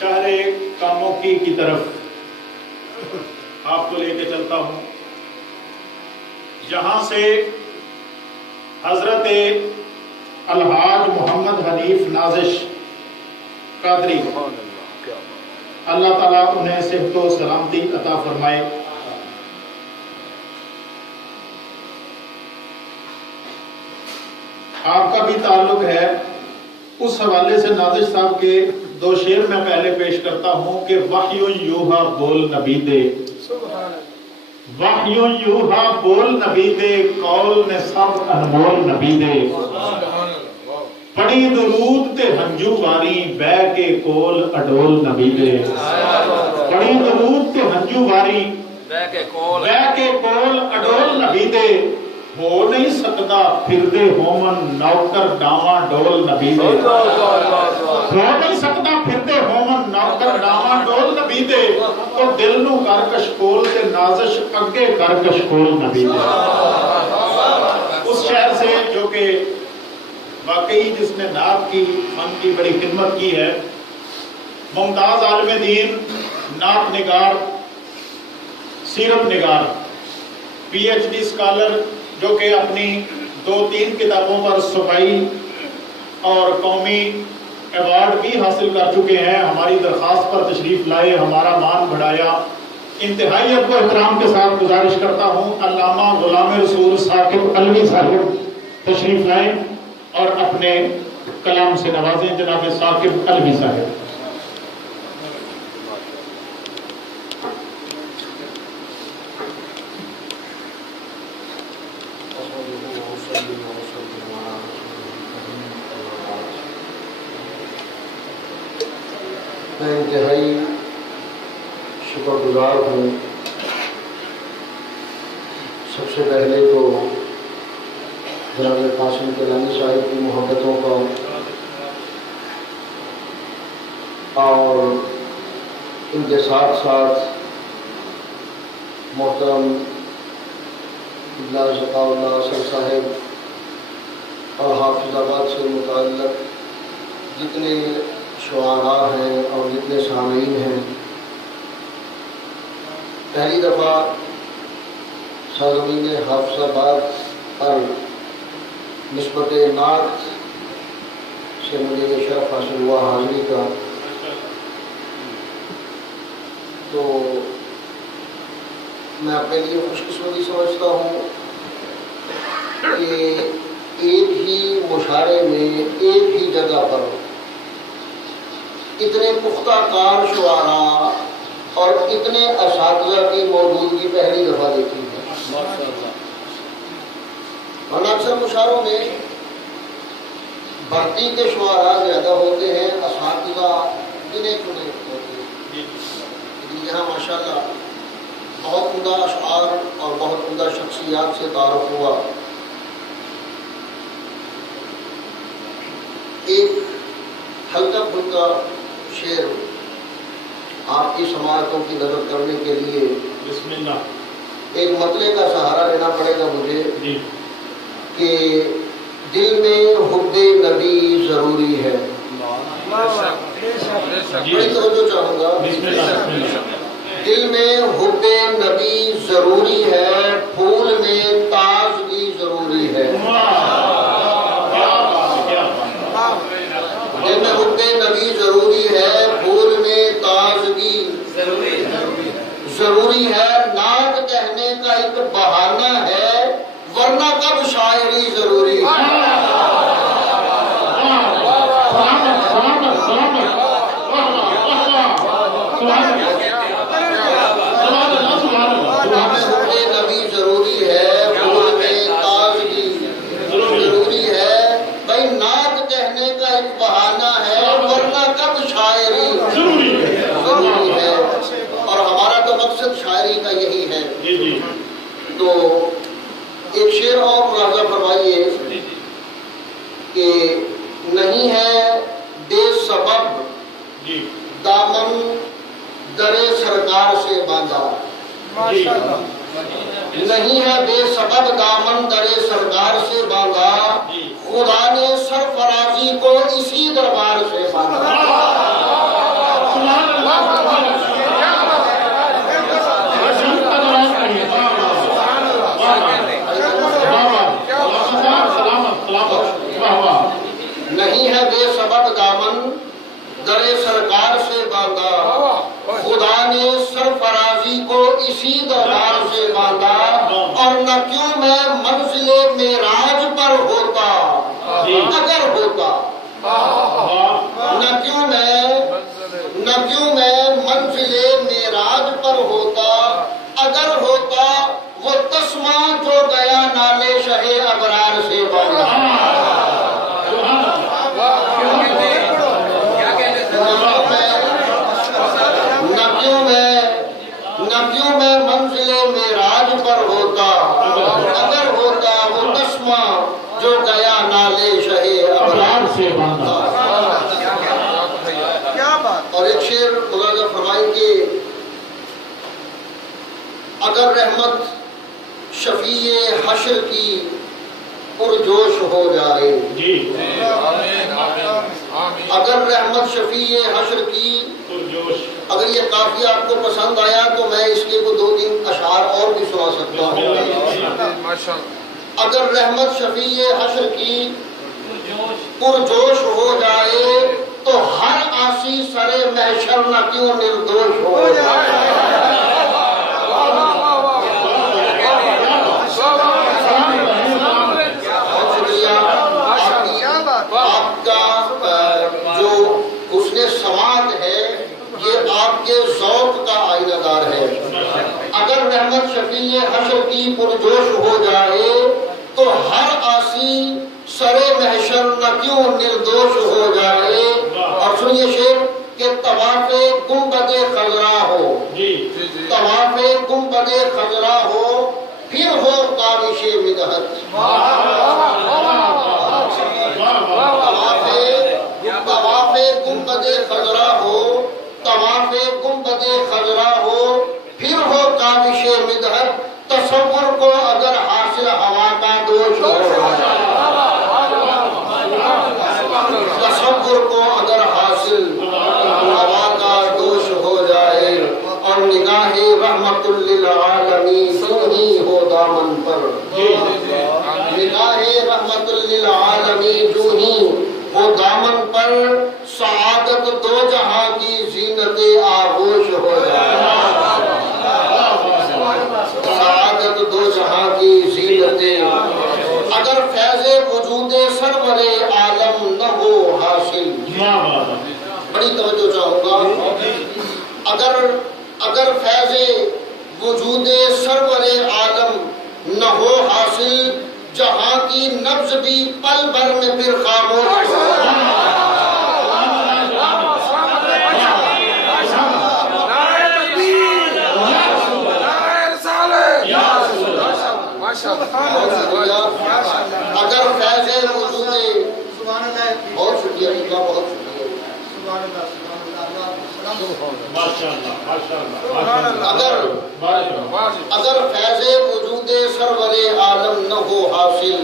شہر کاموکی کی طرف آپ کو لے کے چلتا ہوں، جہاں سے حضرت الحاج محمد حنیف نازش قادری اللہ تعالیٰ انہیں صحت و سلامتی عطا فرمائے، آپ کا بھی تعلق ہے، اس حوالے سے نازش صاحب کے دو شعر میں پہلے پیش کرتا ہوں کہ وحی یوحا بول نبی دے، وحی یوحا بول نبی دے، قول نے سب انمول نبی دے، پڑی درود تے ہنجو واری، بہ کے کول اڈول نبی دے، پڑی درود تے ہنجو واری، بہ کے کول اڈول نبی دے، ہو نہیں سکتا پھر دے ہومن نوکر ڈاواں ڈول نبی دے، ہو نہیں سکتا پھر دے ہومن نوکر ڈاواں ڈول نبی دے، تو دل نو کر کشکول تے نازش اگے کر کشکول نبی دے۔ اس شہر سے جو کہ واقعی جس نے نعت کی فن کی بڑی خدمت کی ہے، ممتاز عالم دین، نعت نگار، سیرت نگار، پی ایچ ڈی اسکالر، جو کہ اپنی 2-3 کتابوں پر صوبائی اور قومی ایوارڈ بھی حاصل کر چکے ہیں، ہماری درخواست پر تشریف لائے، ہمارا مان بڑھایا۔ انتہائی ادب و احترام کے ساتھ گزارش کرتا ہوں علامہ غلام رسول ثاقب علوی صاحب تشریف لائیں اور اپنے کلام سے نوازیں۔ جناب ثاقب علوی صاحب۔ میں انتہائی شکر گزار ہوں، سب سے پہلے تو جناب قاسم کیلانی صاحب کی محبتوں کا، اور ان کے ساتھ ساتھ محترم ذکا اللہ اصغر صاحب اور حافظ آباد سے متعلق جتنے شعراء ہیں اور جتنے سامعین ہیں، پہلی دفعہ سرزمین حافظ آباد پر نسبت نعت سے مجھے یہ شرف حاصل ہوا حاضری کا، تو میں اپنے لیے خوش قسمتی سمجھتا ہوں کہ ایک ہی مشاعرے میں ایک ہی جگہ پر اتنے پختہ کار شعراء اور اتنے اساتذہ کی موجودگی پہلی دفعہ دیکھی ہے۔ ورنہ اکثر مشاعروں میں بھرتی کے شعراء زیادہ ہوتے ہیں، اساتذہ گنے چنے ہوتے ہیں، لیکن یہاں ماشاءاللہ بہت عمدہ اشعار اور بہت عمدہ شخصیات سے تعارف ہوا۔ ایک ہلکا پھلکا شعر آپ کی سماعتوں کی نظر کرنے کے لیے بسم اللہ۔ ایک مطلع کا سہارا لینا پڑے گا مجھے کہ دل میں حب نبی ضروری ہے۔ بڑی توجہ چاہوں گا، دل میں حب نبی ضروری ہے، پھول میں تازگی ضروری ہے۔ دل میں حب نبی ضروری ہے، پھول میں تازگی ضروری ہے، نعت کہنے کا ایک بہانہ ہے، ورنہ کب شاعری ضروری ہے۔ نبی ضروری ہے، پھول میں تازگی ضروری ہے، بھائی نعت کہنے کا ایک بہانہ ہے، ورنہ کب شاعری ضروری ہے، اور ہمارا تو مقصد شاعری کا یہی ہے۔ تو ایک شعر اور ملاحظہ فرمائیے کہ نہیں ہے بے سبب دامن در سرکار سے باندھا، نہیں ہے بے سبب دامن در سرکار سے باندھا، خدا نے سرفرازی کو اسی دربار سے باندھا۔ بے سبب دامن درے سرکار سے باندھا، خدا نے سرفرازی کو اسی دربار سے باندھا، اور نہ کیوں میں منزل معراج پر ہوتا اگر ہوتا، نہ کیوں میں منزل معراج پر ہوتا اگر ہوتا، وہ تسمہ جو گیا نالے شہ ابرار سے باندھا۔ نہ کیوں میں منزل معراج پر ہوتا اگر ہوتا، وہ تسمہ جو گیا نالے شہ ابرار سے باندھا۔ اور ایک شعر ملاحظہ فرمائیں کہ اگر رحمت شفیع حشر کی پرجوش ہو جائے، اگر رحمت شفیع حشر کی پرجوش، اگر یہ قافیہ آپ کو پسند آیا تو میں اس کے کو 2-3 اشعار اور بھی سنا سکتا ہوں۔ اگر رحمت شفیع حشر کی پرجوش ہو جائے تو ہر عاصی سرے محشر نہ کیوں نردوش ہو جائے۔ آپ کا جو حسن سماعت ہے یہ آپ کے ذوق کا آئینہ دار ہے۔ اگر رحمت شفیع حشر کی پرجوش ہو جائے تو ہر عاصی سرے محشر نہ کیوں نردوش ہو جائے۔ اور سنیے شعر کہ طواف گنبد خضرا ہو، طواف گنبد خضرا ہو، پھر ہو کاوش مدحت۔ طواف گنبد خضرا ہو، طواف گنبد خضرا ہو، پھر ہو کاوش مدحت۔ تصور کو اگر حاصل ہوا کا دوش ہو، تصور کو اگر حاصل ہوا کا دوش ہو جائے، اور نگاہ رحمت للعالمین جو ہی ہو دامن پر، نگاہ رحمت للعالمین جو ہی ہو دامن پر، سعادت دو جہاں کی زینت آغوش ہو جائے، سعادت دو جہاں کی زینت۔ اگر فیض وجود سرور عالم نہ ہو حاصل، بڑی توجہ چاہوں گا، اگر فیض وجود سرور عالم نہ ہو حاصل، جہاں کی نبض بھی پل بھر میں پھر خاموش ہو۔ اگر فیض وجود، بہت شکریہ جی کا، بہت شکریہ، اگر فیض وجود سرور عالم نہ ہو حاصل،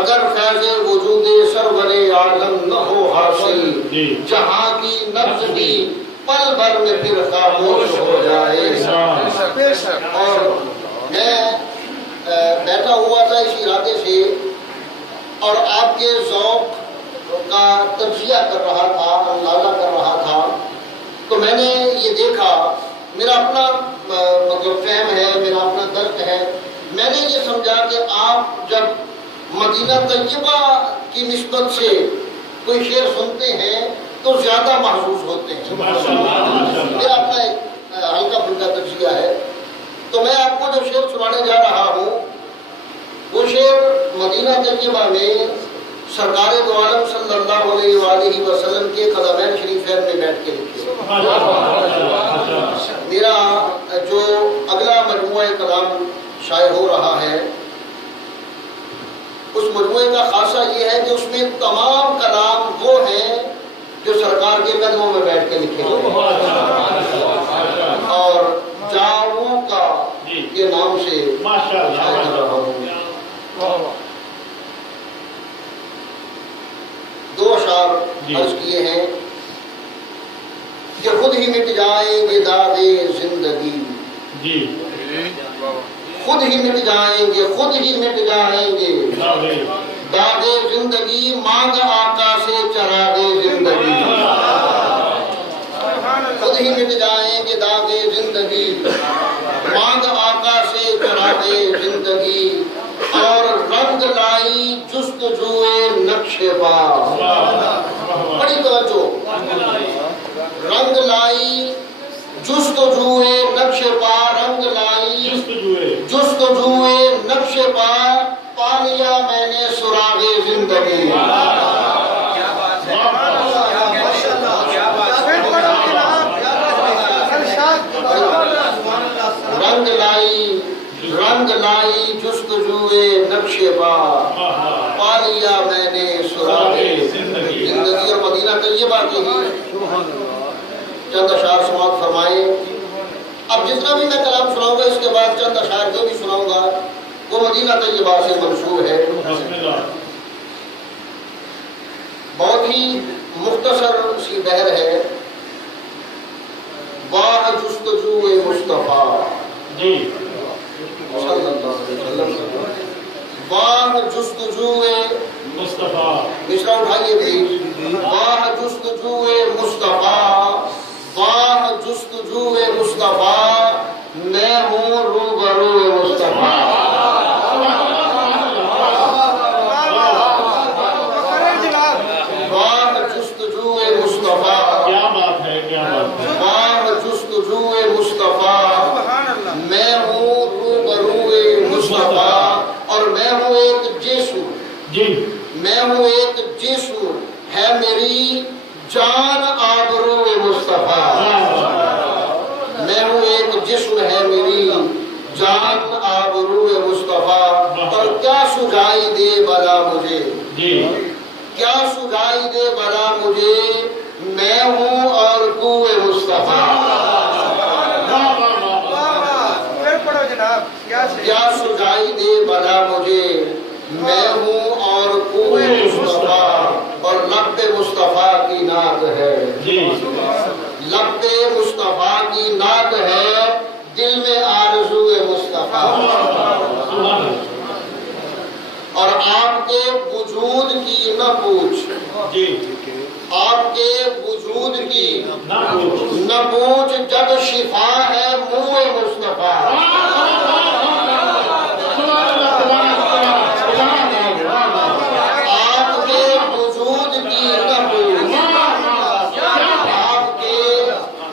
اگر فیض وجود سرور عالم نہ ہو حاصل، جہاں کی نبض بھی پل بھر میں پھر خاموش ہو جائے۔ اور میں بیٹھا ہوا تھا اس ارادے سے اور آپ کے ذوق کا تجزیہ کر رہا تھا، اندازہ کر رہا تھا، تو میں نے یہ دیکھا، میرا اپنا مطلب فہم ہے، میرا اپنا درک ہے، میں نے یہ سمجھا کہ آپ جب مدینہ طیبہ کی نسبت سے کوئی شعر سنتے ہیں تو زیادہ محسوس ہوتے ہیں۔ میرا اپنا ایک ہلکا پھلکا تجزیہ ہے۔ تو میں آپ کو جو شعر سنانے جا رہا ہوں وہ شعر مدینہ طیبہ میں سرکار دو عالم صلی اللہ علیہ وآلہ وسلم کے قدمین شریفین میں بیٹھ کے لکھے۔ میرا جو اگلا مجموعہ کلام شائع ہو رہا ہے اس مجموعے کا خاصہ یہ ہے کہ اس میں تمام کلام وہ ہیں جو سرکار کے قدموں میں بیٹھ کے لکھے ہوئے، اور جاؤں کا کے نام سے شائع کر رہا ہوں۔ دو اشعار عرض کیے ہیں کہ خود ہی مٹ جائیں گے داغ زندگی، خود ہی مٹ جائیں گے، خود ہی مٹ جائیں گے داغے زندگی مانگ آقا سے چراغے زندگی خود ہی مٹ جائیں گے داغے زندگی مانگ آقا سے چراغے زندگی اور رنگ لائی جستجوئے نقش پا بڑی توجہ رنگ لائی جستجوئے نقش پا رنگ لائی جستجوئے نقش پا پا لیا میں نے سراغ زندگی رنگ لائی جستجوئے نقش پا پا لیا میں نے سراغ زندگی اور مدینہ طیبہ کی چند اشعار سماعت فرمائے. اب جتنا بھی میں کلام سناؤں گا اس کے بعد چند اشعار جو بھی سناؤں گا وہ مدینہ طیبہ سے منسوب ہے. بہت ہی مختصر سی بحر ہے. واہ جستجوئے مصطفیٰ صلی اللہ علیہ وسلم واہ جستجوئے مصطفیٰ مصرع اٹھائیے بھی. واہ جستجوئے مصطفیٰ واہ جستجوئے مصطفیٰ میں ہوں روبرو مصطفیٰ. واہ جستجوئے مصطفیٰ کیا بات ہے کیا بات ہے. واہ جستجوئے مصطفیٰ میں ہوں روبرو مصطفیٰ اور میں ہوں ایک جسم جی میں ہوں ایک جسم ہے میری جان آبرو مصطفیٰ. میں ہوں ایک جسم ہے میری جان آبرو مصطفیٰ اور کیا سجائی دے بلا مجھے کیا سجائی دے بلا مجھے میں ہوں اور کوئے مصطفیٰ. کیا سجائی دے بلا مجھے میں ہوں اور کوئے مصطفیٰ اور لب مصطفیٰ کی نعت ہے لب مصطفیٰ کی نعت ہے دل میں آرزو مصطفیٰ. اور آپ کے وجود کی نہ پوچھ آپ کے وجود کی نہ پوچھ جب شفا ہے منہ مصطفیٰ. آپ کے وجود کی نہ پوچھ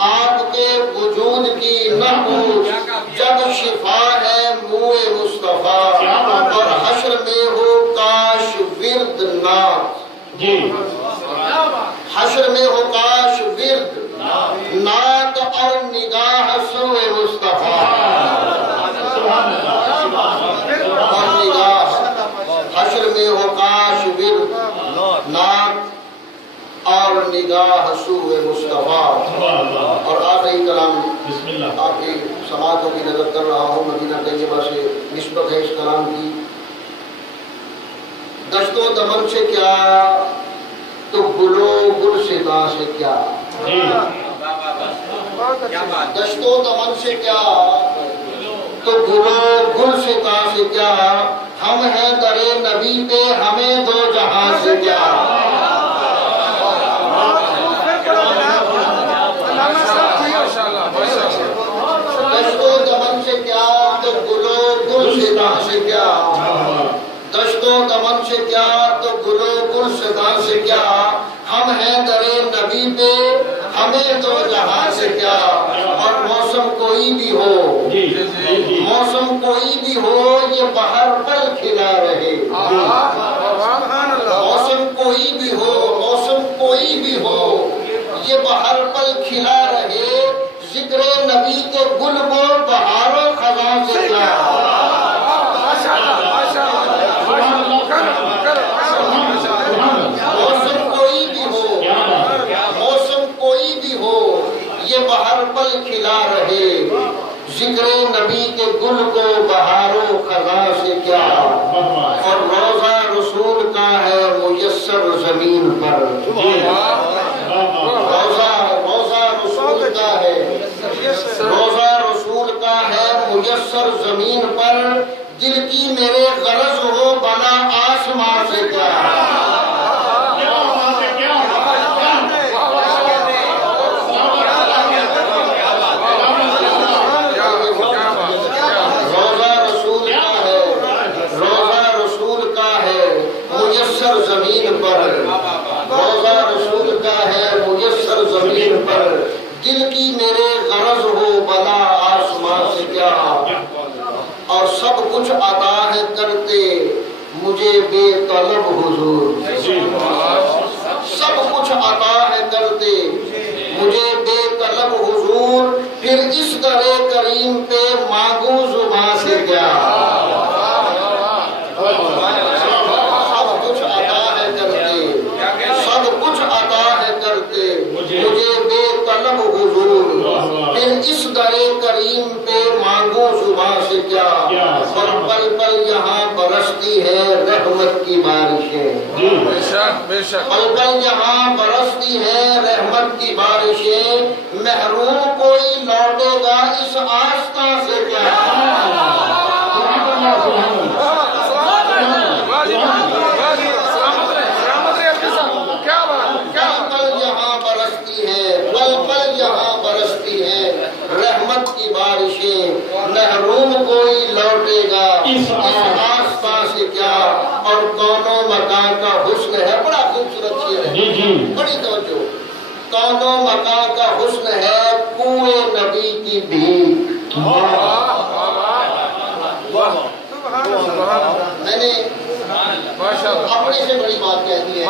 آپ کے وجود کی نہ پوچھ جب شفا ہے منہ مصطفیٰ. اور حشر میں ہو کاش ورد نعت حشر میں ہو کاش ورد نعت اور نگاہ سوئے مصطفیٰ. اور نگاہ حشر میں ہو کاش ورد نعت اور نگاہ سوئے مصطفیٰ. اور آخری کلام آپ کی سماعتوں کی نظر کر رہا ہوں. مدینہ طیبہ سے نسبت ہے اس کلام کی. دشت و دمن سے کیا تو گلو گل ستا سے کیا دشت و دمن سے کیا تو گلو گل ستا سے کیا ہم ہیں در نبی پہ ہمیں دو جہاں سے کیا. دشت و دمن سے کیا تو گلو گل ستا سے کیا دشت و دمن سے کیا تو گلو گل ستا سے کیا ہم ہیں در نبی پہ ہمیں دو جہاں سے کیا. اور موسم کوئی بھی ہو موسم کوئی بھی ہو یہ بہر پل کھلا رہے. موسم کوئی بھی ہو یہ بہر پل کھلا رہے. ذکر نبی کے گل کو بہاروں خزاں سے کیا یہ بہر پل کھلا رہے. ذکر نبی کے گل کو بہاروں خزاں سے کیا. اور روزہ رسول کچھ عطا ہے کرتے مجھے بے طلب حضور سب کچھ عطا ہے کرتے مجھے بے طلب حضور پھر اس در کریم پہ مانگوں زباں سے کیا سب کچھ عطا ہے کرتے مجھے بے طلب حضور پھر اس در کریم پہ مانگوں زباں سے کیا اور پل پل یہاں برستی ہے رحمت کی بارشیں پل پل یہاں برستی ہے رحمت کی بارشیں محروم کوئی لوٹے گا اس آستاں سے کیا محروم کوئی لوٹے گا اس آستاں سے کیا اور کونوں مکان کا حسن ہے بڑا خوبصورت شعر ہے بڑی توجہ کونوں مکان کا حسن ہے کنویں نبی کی بھیک میں نے اپنے سے بڑی بات کہہ دی ہے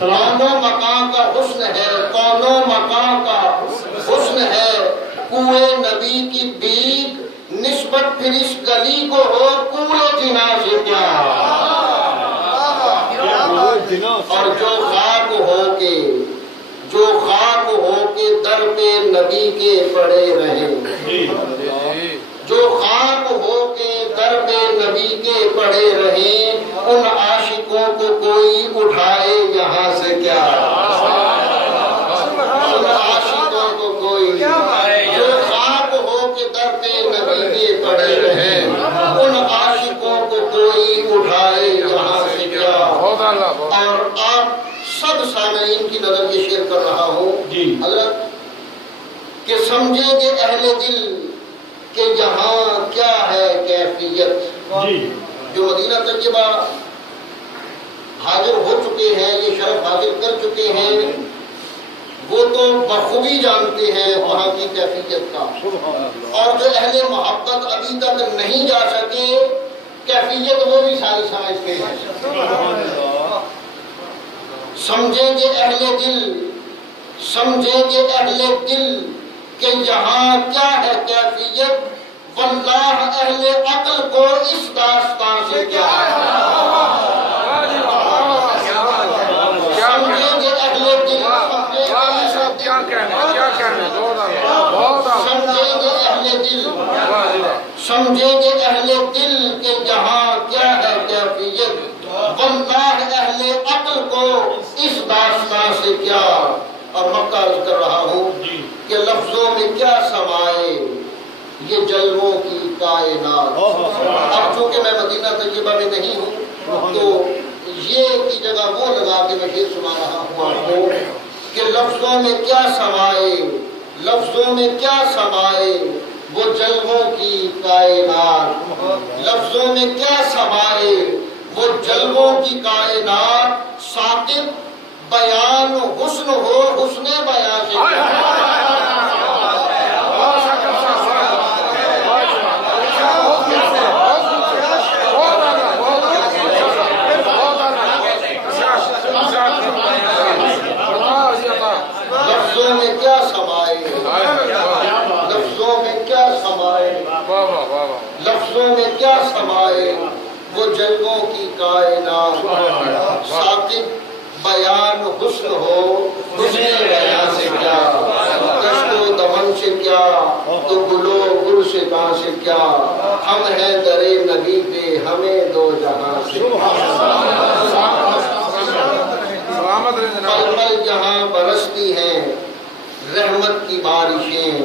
کونوں مکان کا حسن ہے کونوں مکان کا حسن ہے کنویں نبی کی بھیک نسبت پھر اس گلی کو ہو کنویں جنا سے کیا اور جو خاک ہو کے در پہ نبی کے پڑے رہے جو خاک ہو کے در پہ نبی کے پڑے رہے ان عاشقوں کو کوئی اٹھائے یہاں سے کیا ان عاشقوں کو کوئی جو خاک ہو کے در پہ نبی کے پڑے رہے ان عاشقوں کو کوئی اٹھائے یہاں سے کیا اور آپ سب سامعین کی نظر یہ شیئر کر رہا ہوں حضرت کہ سمجھیں گے اہل دل کہ یہاں کیا ہے کیفیت جو مدینہ طیبہ حاضر ہو چکے ہیں یہ شرف حاصل کر چکے ہیں وہ تو بخوبی جانتے ہیں وہاں کی کیفیت کا اور جو اہل محبت ابھی تک نہیں جا سکے کیفیت وہ بھی ساری سمجھتے ہیں سمجھیں گے اہل دل کہ یہاں کیا ہے کیفیت واللہ اہل عقل کو اس داستان سے کیا سمجھیں گے اہل دل سمجھیں گے اہل دل کہ یہاں کیا ہے کیفیت واللہ اہل عقل کو اس داستان سے کیا اور مکہ عرض کر رہا ہوں کہ لفظوں میں کیا سمائے یہ جلووں کی کائنات اب چونکہ میں مدینہ طیبہ میں نہیں ہوں تو یہ کی جگہ وہ لگا کے میں یہ سنا رہا ہوں آپ کو کہ لفظوں میں کیا سمائے وہ جلووں کی کائنات لفظوں میں کیا سمائے وہ جلووں کی کائنات ساقب بیان حسن ہو حسن بیان سے لفظوں میں کیا سمائے لفظوں میں کیا سمائے وہ جلووں کی کائنات ساقب بیان حسن ہو حسن بیان سے کیا دشت و دمن سے کیا تو گلو گل سے کہاں سے کیا ہم ہیں در نبی پہ ہمیں دو جہاں سے پل پل جہاں برستی ہیں رحمت کی بارشیں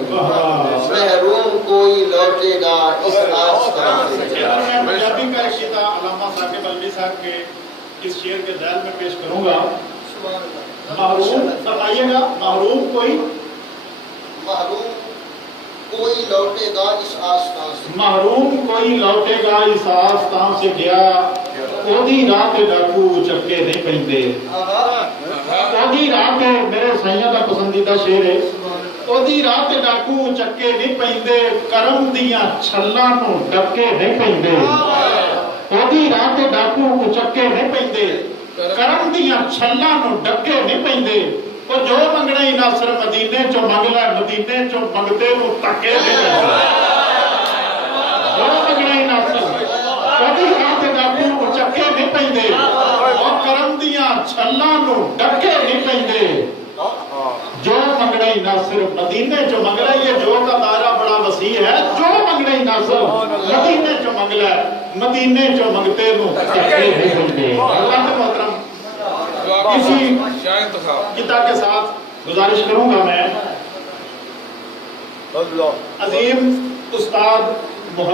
محروم کوئی لوٹے گا اس آستان سے کیا میں پنجابی کا ایک شیطہ علامہ ثاقب الوی صاحب کے اس شعر کے ذیل میں پیش کروں گا محروم بتائیے گا محروم کوئی لوٹے گا اس آستان سے محروم کوئی لوٹے گا اس آستان سے گیا اودی رات ڈاکو چکے نہیں پہنتے اودی رات میرے سائیاں کا پسندیدہ شعر ہے ਉਹਦੀ ਰਾਹ ਤੇ ਡਾਕੂ ਚੱਕੇ ਨਹੀਂ ਪੈਂਦੇ, ਕਰਮ ਦੀਆਂ ਛੱਲਾਂ ਨੂੰ ਡੱਕੇ ਨਹੀਂ ਪੈਂਦੇ। ਉਹਦੀ ਰਾਹ ਤੇ ਡਾਕੂ ਚੱਕੇ ਨਹੀਂ ਪੈਂਦੇ, ਕਰਮ ਦੀਆਂ ਛੱਲਾਂ ਨੂੰ ਡੱਕੇ ਨਹੀਂ ਪੈਂਦੇ। ਉਹ ਜੋ ਮੰਗਣਾ ਹੀ ਨਾਸਰ ਮਦੀਨੇ ਚੋਂ ਮੰਗ ਲੈ, ਮਦੀਨੇ ਚੋਂ ਮੰਗਦੇ ਨੂੰ ਧੱਕੇ ਨਹੀਂ ਪੈਂਦੇ। ਜੋ ਮੰਗਣਾ ਹੀ ਨਾਸਰ, ਉਹਦੀ ਰਾਹ ਤੇ ਡਾਕੂ ਚੱਕੇ ਨਹੀਂ ਪੈਂਦੇ, ਉਹ ਕਰਮ ਦੀਆਂ ਛੱਲਾਂ ਨੂੰ ਡੱਕੇ ਨਹੀਂ ਪੈਂਦੇ। جو منگنا ہی ناصر مدینے جو منگلا، یہ جو کا دائرہ بڑا وسیع ہے، جو منگنا ہی ناصر مدینے جو منگلا ہے، مدینے جو منگتے نو تکے نہیں ملتے۔ اللہ کے محترم، اسی کتاب کے ساتھ گزارش کروں گا میں عظیم استاد محمد